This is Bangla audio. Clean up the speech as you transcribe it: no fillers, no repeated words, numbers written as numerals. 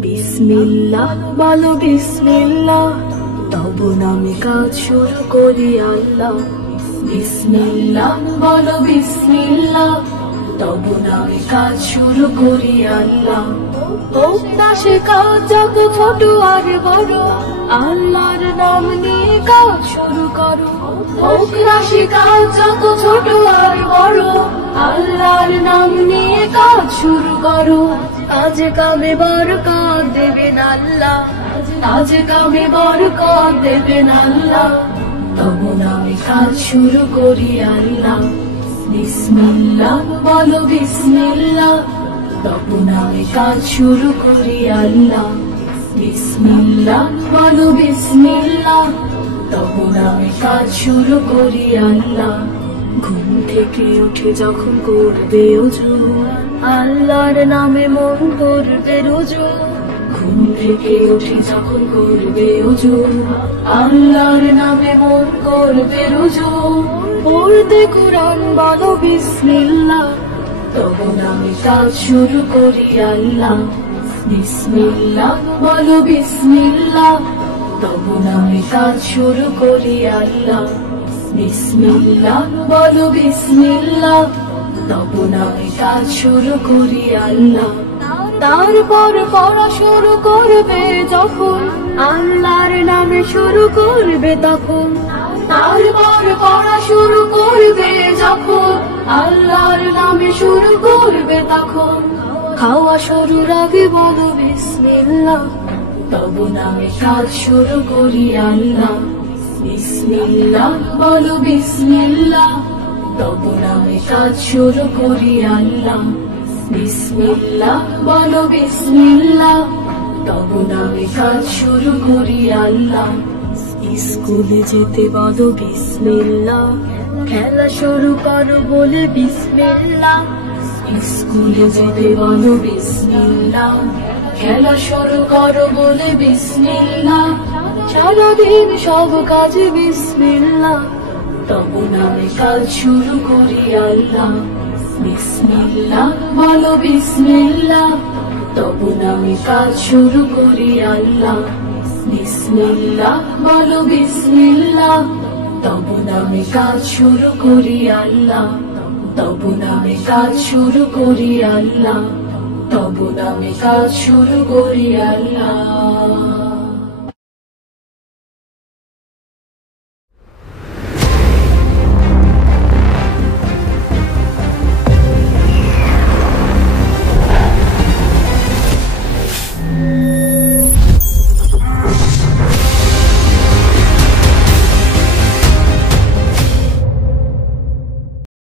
বিসমিল্লাহ বলো বিসমিল্লাহ, তব নামে কাজ শুরু করি আল্লাহ। বিসমিল্লাহ বলো বিসমিল্লাহ, তব নামে কাজ শুরু করি আল্লাহ। হোক না সে কাজ যত ছোট আর বড়, আল্লাহর নাম নিয়ে কাজ শুরু করো। হোক না সে কাজ যত ছোট আর বড়, আল্লাহর নাম নিয়ে কাজ শুরু করো। কাজে কামে বরকত দেবেন আল্লাহ, কাজে কামে বরকত দেবেন আল্লাহ। তব নামে কাজ শুরু করি আল্লাহ। বিসমিল্লাহ বলো বিসমিল্লাহ, তব নামে কাজ শুরু করি আল্লাহ। বিসমিল্লাহ বলো বিসমিল্লাহ, তব নামে কাজ শুরু করি আল্লাহ। ঘুম থেকে উঠে যখন করবে ওযু, আল্লাহর নামে মন করবে রুজু। ঘুম থেকে উঠে যখন করবে ওযু, আল্লাহর নামে মন করবে রুজু। পড়তে কুরআন বলো বিসমিল্লাহ, তব নামে কাজ শুরু করি আল্লাহ। বিসমিল্লাহ বলো বিসমিল্লাহ, তব নামে কাজ শুরু করি আল্লাহ। বিসমিল্লাহ বলো বিসমিল্লাহ, তব নামে কাজ শুরু করি আল্লাহ। তারপর পড়া শুরু করবে যখন, আল্লাহর নামে শুরু করবে তখন। তারপর পড়া শুরু করবে যখন, আল্লাহর নামে শুরু করবে তখন। খাওয়া শুরুর আগে বলো বিসমিল্লাহ, তব নামে কাজ শুরু করি আল্লাহ। বিসমিল্লাহ বলো বিসমিল্লাহ, তব নামে কাজ শুরু করি আল্লাহ। বিসমিল্লাহ বলো বিসমিল্লাহ, তব নামে কাজ শুরু করি আল্লাহ। স্কুলে যেতে বলো বিসমিল্লাহ, খেলা শুরু করো বলে বিসমিল্লাহ। স্কুলে যেতে বলো বিসমিল্লাহ, খেলা শুরু করো বলে বিসমিল্লাহ। সারাদিন সব কাজে বিসমিল্লাহ, তব নামে কাজ শুরু করি আল্লাহ। বিসমিল্লাহ বলো বিসমিল্লাহ, তব নামে কাজ শুরু করি আল্লাহ। বিসমিল্লাহ বলো বিসমিল্লাহ, তব নামে কাজ শুরু করি আল্লাহ। তব নামে কাজ শুরু করি আল্লাহ, তব নামে কাজ শুরু করি আল্লাহ।